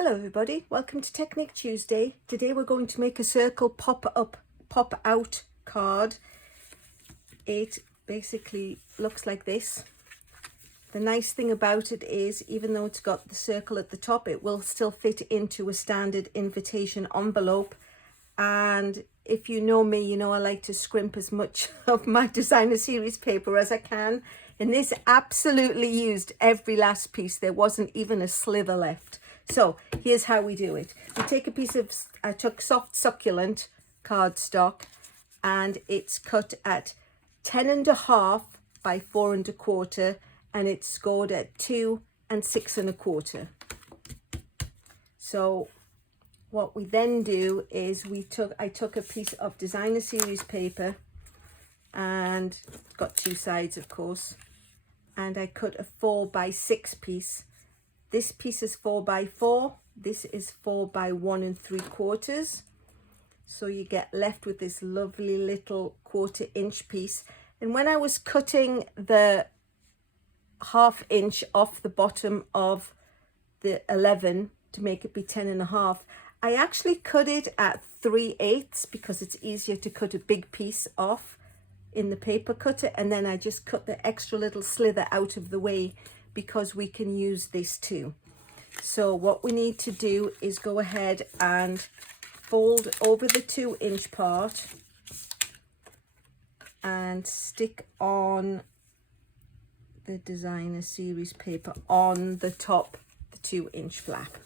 Hello everybody, welcome to Technique Tuesday. Today we're going to make a circle pop out card. It basically looks like this. The nice thing about it is, even though it's got the circle at the top, it will still fit into a standard invitation envelope. And if you know me, you know I like to scrimp as much of my designer series paper as I can. And this absolutely used every last piece. There wasn't even a slither left. So here's how we do it. We take a piece of, I took soft succulent cardstock, and it's cut at 10.5 by 4.25, and it's scored at 2 and 6.25. So what we then do is I took a piece of designer series paper, and it's got two sides of course, and I cut a 4 by 6 piece. This piece is 4 by 4. This is 4 by 1 3/4. So you get left with this lovely little 1/4 inch piece. And when I was cutting the 1/2 inch off the bottom of the 11 to make it be 10.5, I actually cut it at 3/8 because it's easier to cut a big piece off in the paper cutter. And then I just cut the extra little slither out of the way, because we can use this too. So what we need to do is go ahead and fold over the 2-inch part and stick on the designer series paper on the top, the 2-inch flap.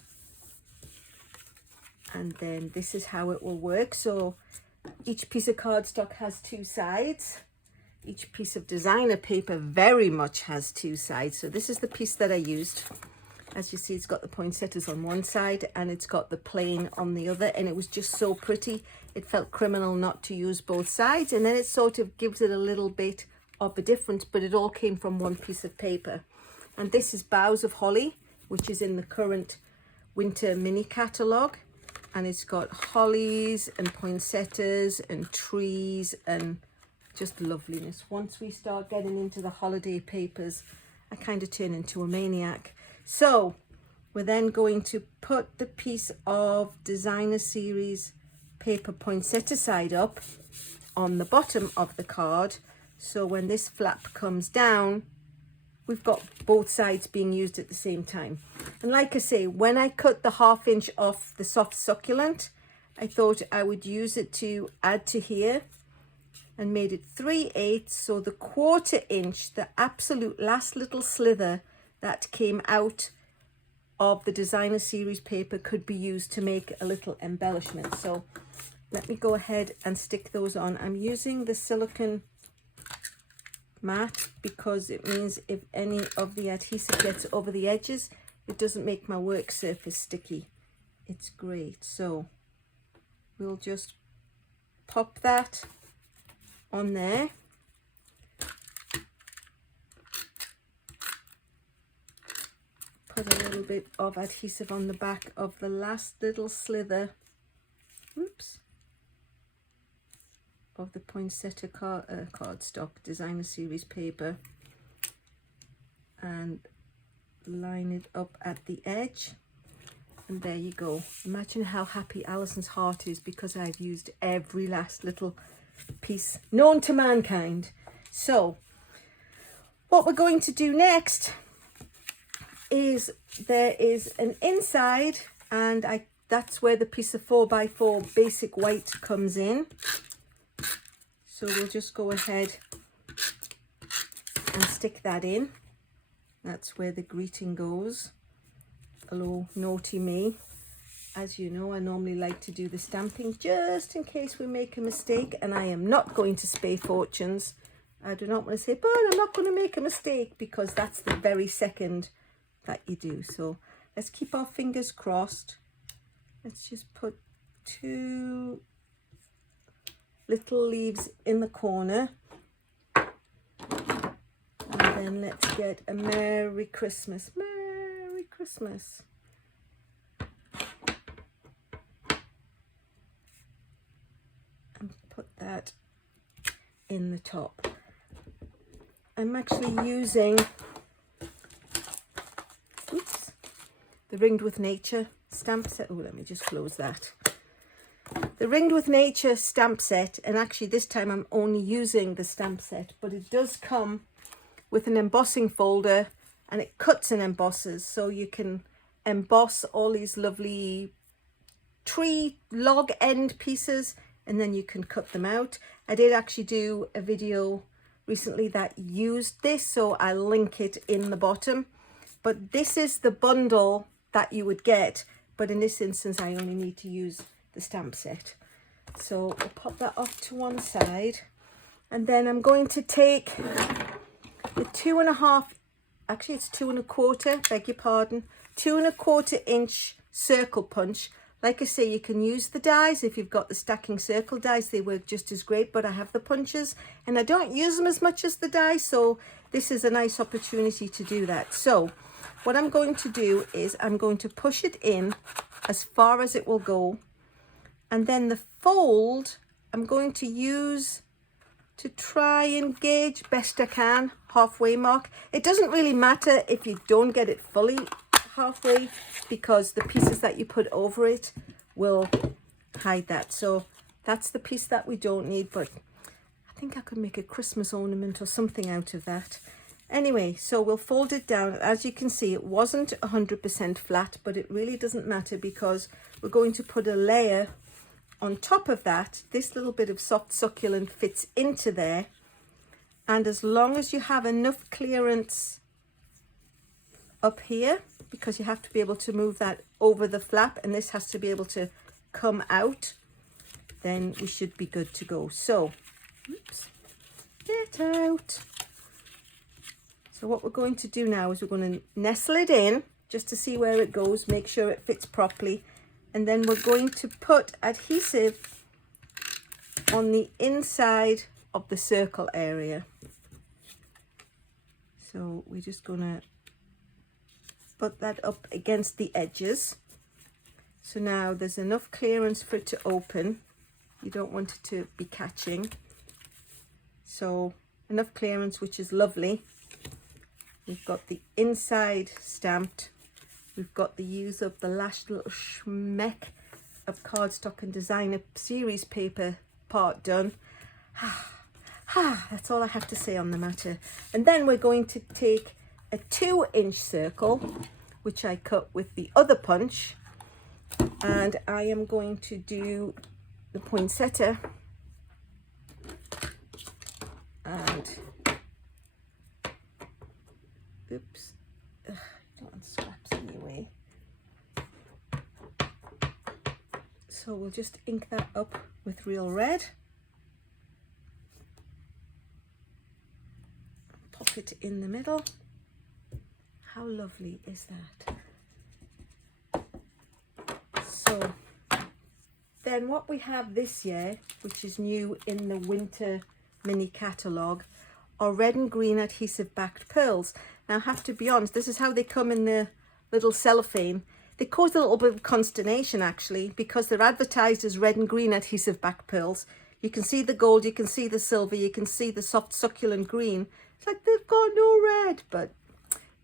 And then this is how it will work. So each piece of cardstock has two sides. Each piece of designer paper very much has two sides. So this is the piece that I used. As you see, it's got the poinsettias on one side and it's got the plain on the other, and it was just so pretty. It felt criminal not to use both sides, and then it sort of gives it a little bit of a difference, but it all came from one piece of paper. And this is Boughs of Holly, which is in the current winter mini catalogue, and it's got hollies and poinsettias and trees and just loveliness. Once we start getting into the holiday papers, I kind of turn into a maniac. So we're then going to put the piece of designer series paper poinsettia side up on the bottom of the card. So when this flap comes down, we've got both sides being used at the same time. And like I say, when I cut the 1/2 inch off the soft succulent, I thought I would use it to add to here, and made it 3/8. So the 1/4 inch, the absolute last little slither that came out of the designer series paper, could be used to make a little embellishment. So let me go ahead and stick those on. I'm using the silicone mat because it means if any of the adhesive gets over the edges, it doesn't make my work surface sticky. It's great. So we'll just pop that on there. Put a little bit of adhesive on the back of the last little slither, oops, of the poinsettia cardstock designer series paper, and line it up at the edge. And there you go. Imagine how happy Alyson's heart is because I've used every last little piece known to mankind. So what we're going to do next is, there is an inside, and that's where the piece of 4 by 4 basic white comes in. So we'll just go ahead and stick that in. That's where the greeting goes. Hello, naughty me. As you know, I normally like to do the stamping just in case we make a mistake, and I am not going to spare fortunes. I do not want to say, but I'm not going to make a mistake, because that's the very second that you do. So let's keep our fingers crossed. Let's just put 2 little leaves in the corner, and then let's get a Merry Christmas. Merry Christmas. Put that in the top. I'm actually using the Ringed with Nature stamp set. Oh, let me just close that. The Ringed with Nature stamp set, and actually this time I'm only using the stamp set, but it does come with an embossing folder, and it cuts and embosses, so you can emboss all these lovely tree log end pieces, and then you can cut them out. I did actually do a video recently that used this, so I'll link it in the bottom. But this is the bundle that you would get, but in this instance I only need to use the stamp set. So we'll pop that off to one side, and then I'm going to take the 2.5, actually it's 2 1/4, beg your pardon, 2 1/4 inch circle punch. Like I say, you can use the dies if you've got the stacking circle dies, they work just as great, but I have the punches and I don't use them as much as the dies, so this is a nice opportunity to do that. So what I'm going to do is I'm going to push it in as far as it will go, and then the fold I'm going to use to try and gauge best I can, halfway mark. It doesn't really matter if you don't get it fully halfway, because the pieces that you put over it will hide that. So that's the piece that we don't need, but I think I could make a Christmas ornament or something out of that. Anyway, so we'll fold it down. As you can see, it wasn't 100% flat, but it really doesn't matter because we're going to put a layer on top of that. This little bit of soft succulent fits into there, and as long as you have enough clearance up here, because you have to be able to move that over the flap, and this has to be able to come out, then we should be good to go. So, oops, get out. So what we're going to do now is we're going to nestle it in just to see where it goes, make sure it fits properly, and then we're going to put adhesive on the inside of the circle area. So we're just going to put that up against the edges. So now there's enough clearance for it to open. You don't want it to be catching. So enough clearance, which is lovely. We've got the inside stamped. We've got the use of the last little schmeck of cardstock and designer series paper part done. That's all I have to say on the matter. And then we're going to take a 2-inch circle, which I cut with the other punch, and I am going to do the poinsettia and oops, don't want scraps anyway. So we'll just ink that up with real red, pop it in the middle. How lovely is that? So then what we have this year, which is new in the winter mini catalogue, are red and green adhesive backed pearls. Now I have to be honest, this is how they come in the little cellophane. They cause a little bit of consternation actually, because they're advertised as red and green adhesive backed pearls. You can see the gold, you can see the silver, you can see the soft succulent green. It's like they've got no red, but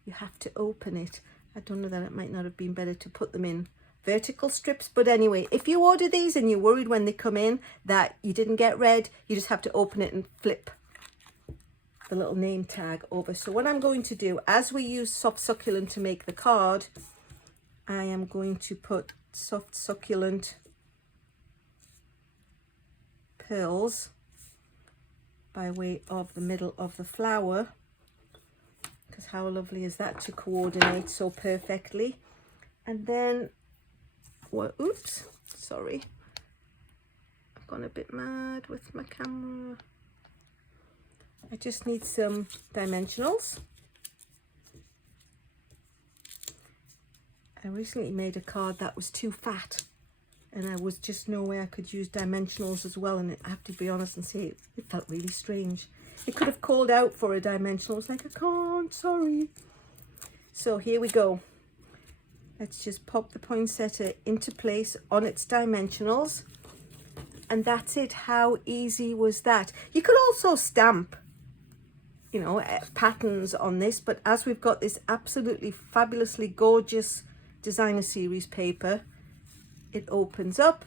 you have to open it. I don't know, that it might not have been better to put them in vertical strips, but anyway, if you order these and you're worried when they come in that you didn't get red, you just have to open it and flip the little name tag over. So what I'm going to do, as we use soft succulent to make the card, I am going to put soft succulent pearls by way of the middle of the flower, because how lovely is that to coordinate so perfectly. And then, well, oops, sorry, I've gone a bit mad with my camera. I just need some dimensionals. I recently made a card that was too fat, and I was just no way I could use dimensionals as well, and I have to be honest and say it felt really strange. It could have called out for a dimensional. I was like, I can't, sorry. So here we go. Let's just pop the poinsettia into place on its dimensionals, and that's it. How easy was that? You could also stamp, you know, patterns on this, but as we've got this absolutely fabulously gorgeous designer series paper. It opens up,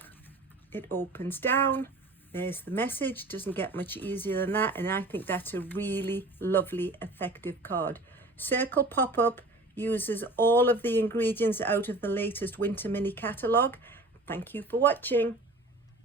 it opens down. There's the message. Doesn't get much easier than that, and I think that's a really lovely, effective card. Circle pop-up uses all of the ingredients out of the latest winter mini catalogue. Thank you for watching.